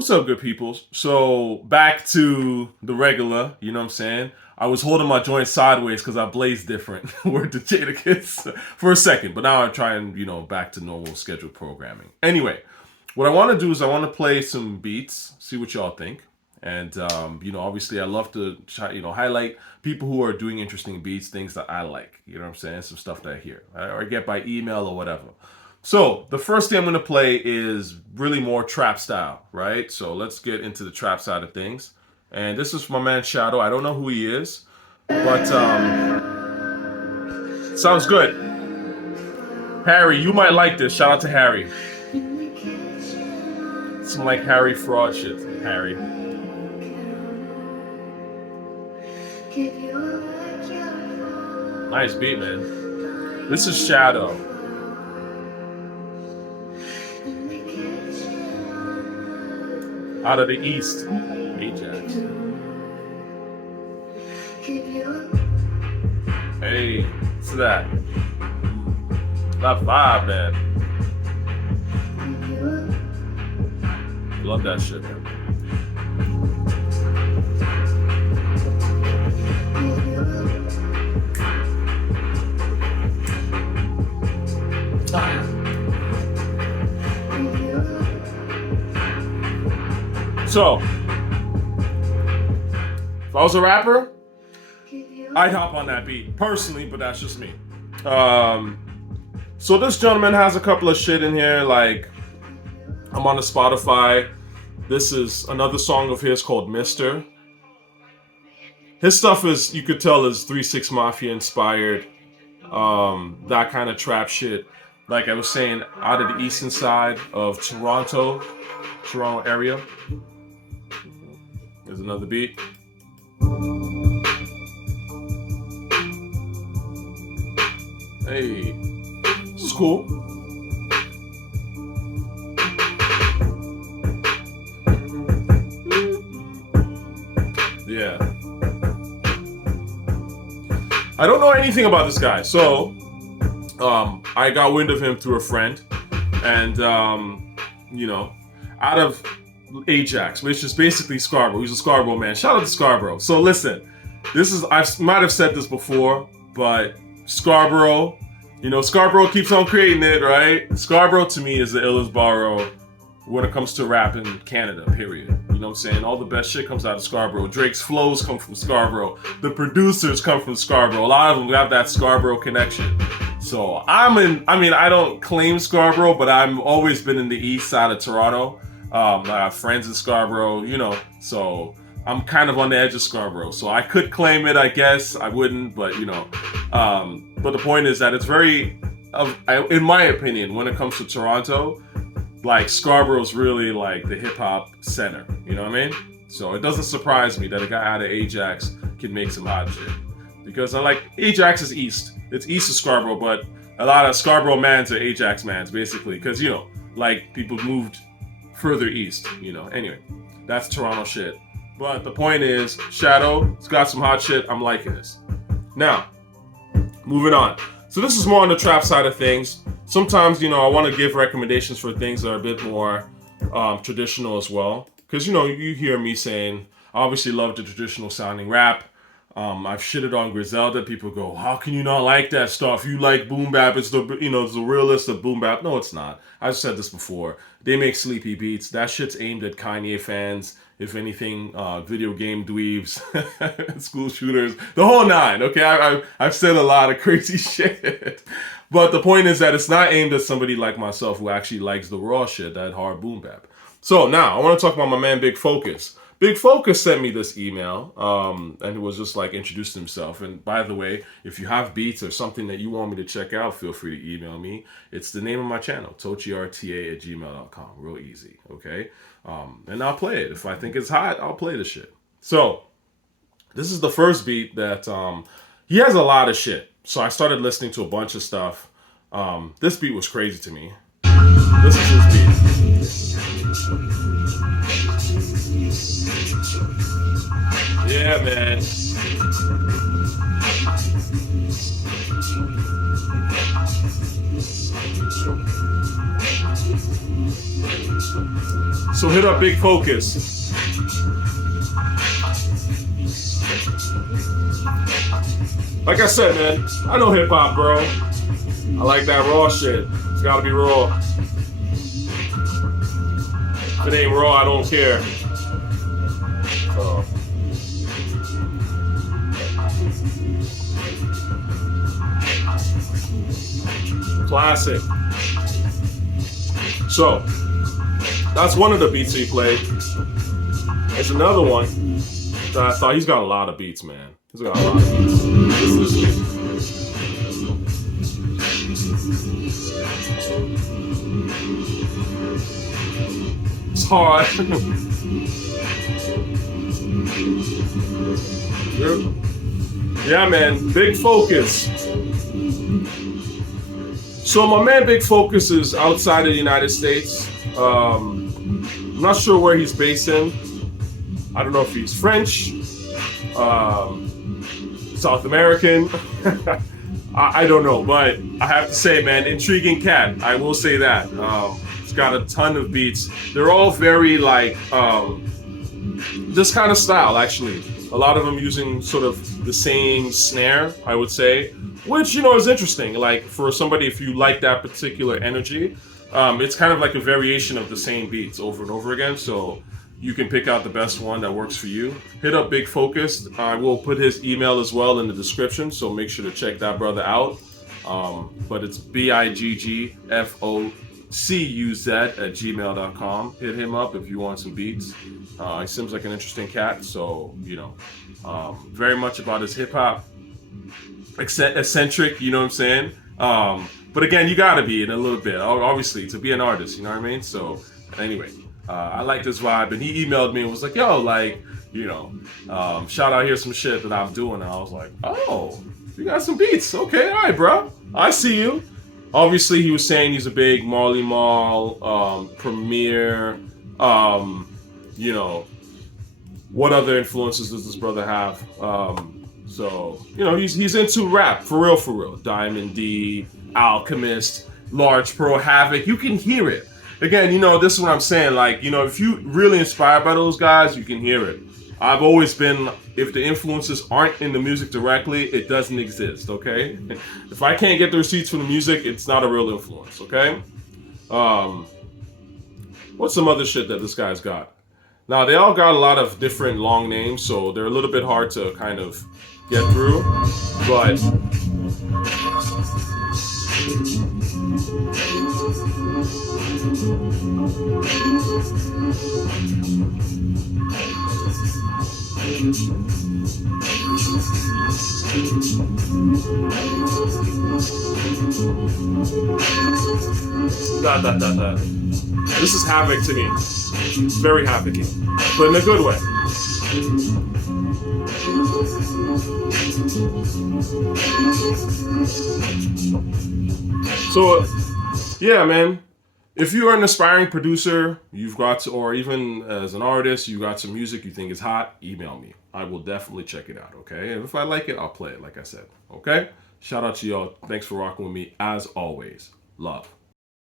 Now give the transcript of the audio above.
What's up, good peoples? So back to the regular, you know what I'm saying? I was holding my joint sideways because I blaze different. Word to Jada Kids for a second, but now I'm trying, back to normal scheduled programming. Anyway, what I want to do is I want to play some beats, see what y'all think, and obviously I love to try, highlight people who are doing interesting beats, things that I like. You know what I'm saying? Some stuff that I hear or I get by email or whatever. So the first thing I'm going to play is really more trap style, right? So let's get into the trap side of things. And this is my man Sh4dow. I don't know who he is, but sounds good. Harry, you might like this. Shout out to Harry. Some like Harry fraud shit. Harry. Nice beat, man. This is Sh4dow. Out of the East, Ajax. Hey, what's that? That vibe, man. Love that shit, man. So, if I was a rapper, I'd hop on that beat personally, but that's just me. So this gentleman has a couple of shit in here, like I'm on the Spotify. This is another song of his called Mister. His stuff is, you could tell, is 3 6 Mafia inspired. That kind of trap shit. Like I was saying, out of the eastern side of Toronto area. There's another beat. Hey, this is cool. Yeah. I don't know anything about this guy, so I got wind of him through a friend, and out of Ajax, which is basically Scarborough. He's a Scarborough man. Shout out to Scarborough. So listen, I might have said this before, but Scarborough, Scarborough keeps on creating it, right? Scarborough to me is the illest borough when it comes to rap in Canada, period. You know what I'm saying? All the best shit comes out of Scarborough. Drake's flows come from Scarborough. The producers come from Scarborough. A lot of them have that Scarborough connection. So I don't claim Scarborough, but I've always been in the east side of Toronto. I have friends in Scarborough, so I'm kind of on the edge of Scarborough. So I could claim it, I guess. I wouldn't, but but the point is that it's very, in my opinion, when it comes to Toronto, like Scarborough's really like the hip hop center. You know what I mean? So it doesn't surprise me that a guy out of Ajax can make some hot shit. Because Ajax is east. It's east of Scarborough, but a lot of Scarborough mans are Ajax mans, basically. Because, people moved further east, Anyway, that's Toronto shit. But the point is, Sh4dow's got some hot shit. I'm liking this. Now, moving on. So this is more on the trap side of things. Sometimes, I want to give recommendations for things that are a bit more traditional as well. Because, you hear me saying, I obviously love the traditional sounding rap. I've shitted on Griselda. People go, how can you not like that stuff? You like boom bap. It's the realist of boom bap. No, it's not. I've said this before. They make sleepy beats. That shit's aimed at Kanye fans. If anything, video game dweebs, school shooters, the whole nine. Okay, I've said a lot of crazy shit. But the point is that it's not aimed at somebody like myself who actually likes the raw shit, that hard boom bap. So now, I want to talk about my man Big Focus. Big Focus sent me this email, and it was just like introducing himself. And by the way, if you have beats or something that you want me to check out, feel free to email me. It's the name of my channel, tochiRTA@gmail.com. Real easy, okay? And I'll play it. If I think it's hot, I'll play the shit. So, this is the first beat that, he has a lot of shit. So I started listening to a bunch of stuff. This beat was crazy to me. This is his beat. Yeah, man. So hit up Big Focus. Like I said, man, I know hip hop, bro. I like that raw shit. It's gotta be raw. If it ain't raw, I don't care. So. Classic. So, that's one of the beats he played. There's another one that I thought he's got a lot of beats, man. He's got a lot of beats. It's hard. Yeah, man. Big Focus. So my man Big Focus is outside of the United States. I'm not sure where he's based in. I don't know if he's French, South American. I don't know, but I have to say, man, intriguing cat. I will say that. He's got a ton of beats. They're all very like this kind of style, actually. A lot of them using sort of the same snare, I would say, which, you know, is interesting. Like for somebody, if you like that particular energy, it's kind of like a variation of the same beats over and over again. So you can pick out the best one that works for you. Hit up Big Focus. I will put his email as well in the description, so make sure to check that brother out. But it's biggfocuz@gmail.com. Hit him up if you want some beats. He seems like an interesting cat, so, you know, very much about his hip hop, eccentric, you know what I'm saying? But again, you gotta be in a little bit, obviously, to be an artist, you know what I mean? So anyway, I like this vibe, and he emailed me and was like, yo, like, you know, shout out, here's some shit that I'm doing. And I was like, oh, you got some beats. Okay, all right, bro. I see you. Obviously, he was saying he's a big Marley Marl, Premier, you know, what other influences does this brother have? So, you know, he's into rap, for real. Diamond D, Alchemist, Large Pro, Havoc. You can hear it. Again, you know, this is what I'm saying. Like, you know, if you really inspired by those guys, you can hear it. I've always been, if the influences aren't in the music directly, it doesn't exist, okay? If I can't get the receipts from the music, it's not a real influence, okay? What's some other shit that this guy's got? Now, they all got a lot of different long names, so they're a little bit hard to kind of get through, but This is Havoc to me. Very havocy, but in a good way. So, yeah, man. If you are an aspiring producer, you've got to, or even as an artist, you got some music you think is hot, email me. I will definitely check it out, okay? And if I like it, I'll play it, like I said, okay? Shout out to y'all. Thanks for rocking with me, as always. Love.